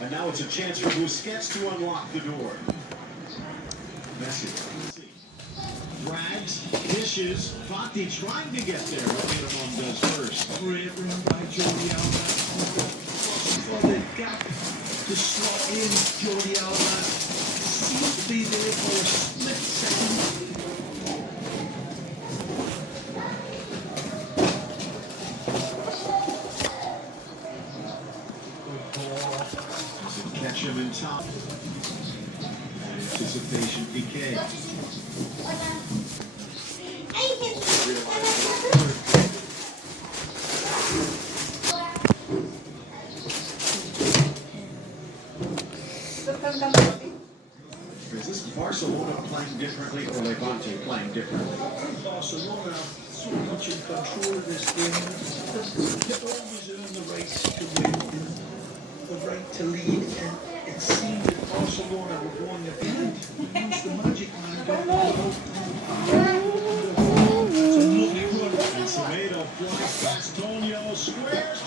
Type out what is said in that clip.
And now it's a chance for Busquets to unlock the door. Messi. Drags, dishes, Fati trying to get there, but Minimum does first. Great run by Jordi Alba. For the gap to slot in, Jordi Alba seems to be there for a split second. Catch him in top. Anticipation PK. Is this Barcelona playing differently or Levante playing differently? Barcelona so much in control of this game. They always earn the right to win, the right to lead, and it seemed that Barcelona were going a bit. Use the magic man, got the ball. It's a lovely run. And Semedo flies past Tonio, squares.